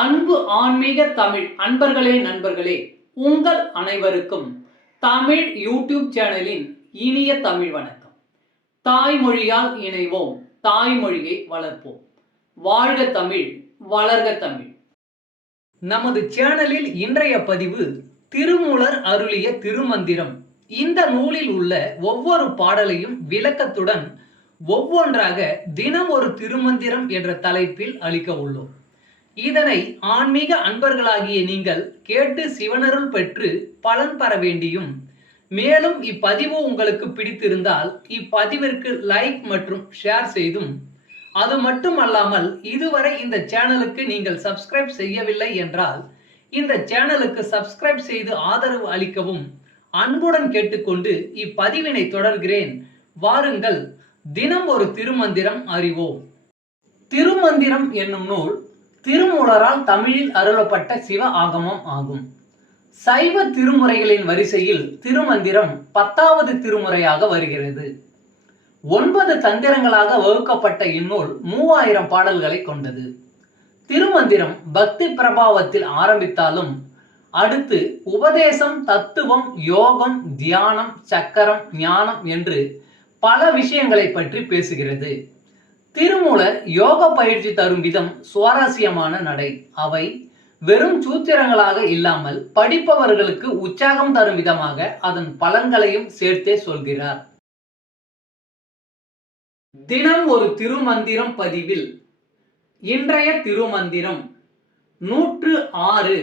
அன்பு ஆன்மீக தமிழ் அன்பர்களே நண்பர்களே, உங்கள் அனைவருக்கும் தமிழ் யூடியூப் சேனலின் இனிய தமிழ் வணக்கம். தாய்மொழியால் இணைவோம், தாய்மொழியை வளர்ப்போம். வாழ்க தமிழ், வளர்க தமிழ். நமது சேனலில் இன்றைய பதிவு திருமூலர் அருளிய திருமந்திரம். இந்த நூலில் உள்ள ஒவ்வொரு பாடலையும் விளக்கத்துடன் ஒவ்வொன்றாக தினம் ஒரு திருமந்திரம் என்ற தலைப்பில் அளிக்க உள்ளோம். இதனை ஆன்மீக அன்பர்களாகிய நீங்கள் கேட்டு சிவனருள் பெற்று பலன் பெற வேண்டியும், மேலும் இப்பதிவு உங்களுக்கு பிடித்திருந்தால் இப்பதிவிற்கு லைக் மற்றும் ஷேர் செய்தும், அது மட்டுமல்லாமல் இதுவரை இந்த சேனலுக்கு நீங்கள் சப்ஸ்கிரைப் செய்யவில்லை என்றால் இந்த சேனலுக்கு சப்ஸ்கிரைப் செய்து ஆதரவு அளிக்கவும் அன்புடன் கேட்டுக்கொண்டு இப்பதிவினை தொடர்கிறேன். வாருங்கள், தினம் ஒரு திருமந்திரம் அறிவோம். திருமந்திரம் என்னும் நூல் திருமூலரால் தமிழில் அருளப்பட்ட சிவ ஆகமம் ஆகும். சைவ திருமுறைகளின் வரிசையில் திருமந்திரம் 10வது திருமுறையாக வருகிறது. 9 தந்திரங்களாக வகுக்கப்பட்ட இந்நூல் 3000 பாடல்களை கொண்டது. திருமந்திரம் பக்தி பிரபாவத்தில் ஆரம்பித்தாலும் அடுத்து உபதேசம், தத்துவம், யோகம், தியானம், சக்கரம், ஞானம் என்று பல விஷயங்களை பற்றி பேசுகிறது. திருமூலர் யோக பயிற்சி தரும் விதம் சுவாரஸ்யமான நடை. அவை வெறும் சூத்திரங்களாக இல்லாமல் படிப்பவர்களுக்கு உற்சாகம் தரும் விதமாக அதன் பலன்களையும் சேர்த்தே சொல்கிறார். தினம் ஒரு திருமந்திரம் பதிவில் இன்றைய திருமந்திரம் 106.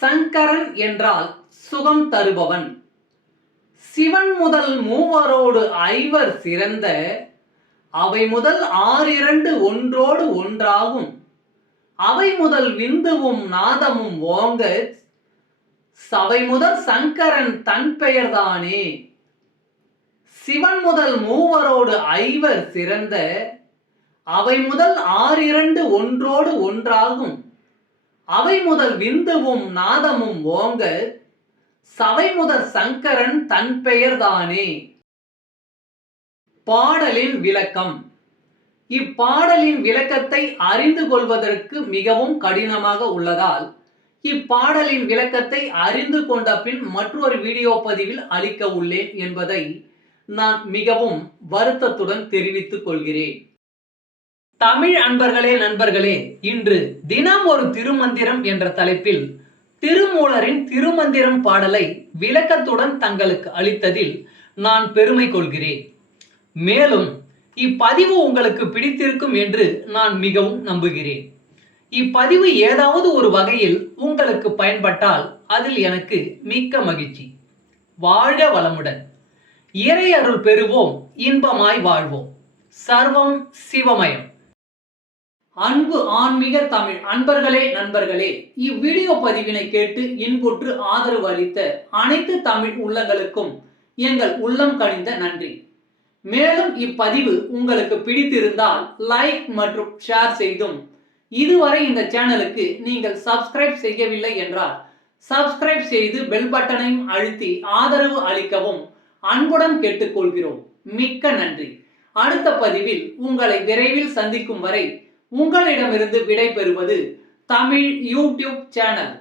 சங்கரன் என்றால் சுகம் தருபவன். சிவன் முதல் மூவரோடு ஐவர் சிறந்த அவை முதல் ஆறிரண்டு ஒன்றோடு ஒன்றாகும். அவை முதல் விந்துவும் நாதமும் ஓங்க சவை முதல் சங்கரன் தன் பெயர்தானே. சிவன் முதல் மூவரோடு ஐவர் சிறந்த அவை முதல் ஆறிரண்டு ஒன்றோடு ஒன்றாகும். அவை முதல் விந்துவும் நாதமும் ஓங்க சவை முதல் சங்கரன் தன் பெயர்தானே. பாடலின் விளக்கம். இப்பாடலின் விளக்கத்தை அறிந்து கொள்வதற்கு மிகவும் கடினமாக உள்ளதால் இப்பாடலின் விளக்கத்தை அறிந்து கொண்ட பின் மற்றொரு வீடியோ பதிவில் அளிக்க உள்ளேன் என்பதை நான் மிகவும் வருத்தத்துடன் தெரிவித்துக் கொள்கிறேன். தமிழ் அன்பர்களே நண்பர்களே, இன்று தினம் ஒரு திருமந்திரம் என்ற தலைப்பில் திருமூலரின் திருமந்திரம் பாடலை விளக்கத்துடன் தங்களுக்கு அளித்ததில் நான் பெருமை கொள்கிறேன். மேலும் இப்பதிவு உங்களுக்கு பிடித்திருக்கும் என்று நான் மிகவும் நம்புகிறேன். இப்பதிவு ஏதாவது ஒரு வகையில் உங்களுக்கு பயன்பட்டால் அதில் எனக்கு மிக்க மகிழ்ச்சி. வாழ்க வளமுடன். இறை அருள் பெறுவோம், இன்பமாய் வாழ்வோம். சர்வம் சிவமயம். அன்பு ஆன்மீக தமிழ் அன்பர்களே நண்பர்களே, இவ்வீடியோ பதிவினை கேட்டு இன்புற்று ஆதரவு அளித்த அனைத்து தமிழ் உள்ளங்களுக்கும் எங்கள் உள்ளம் கனிந்த நன்றி. மேலும் இப்பதிவு உங்களுக்கு பிடித்திருந்தால் லைக் மற்றும் ஷேர் செய்தும், இதுவரை இந்த சேனலுக்கு நீங்கள் சப்ஸ்கிரைப் செய்யவில்லை என்றால் சப்ஸ்கிரைப் செய்து பெல் பட்டனையும் அழுத்தி ஆதரவு அளிக்கவும் அன்புடன் கேட்டுக்கொள்கிறோம். மிக்க நன்றி. அடுத்த பதிவில் உங்களை விரைவில் சந்திக்கும் வரை உங்களிடமிருந்து விடை பெறுவது தமிழ் யூடியூப் சேனல்.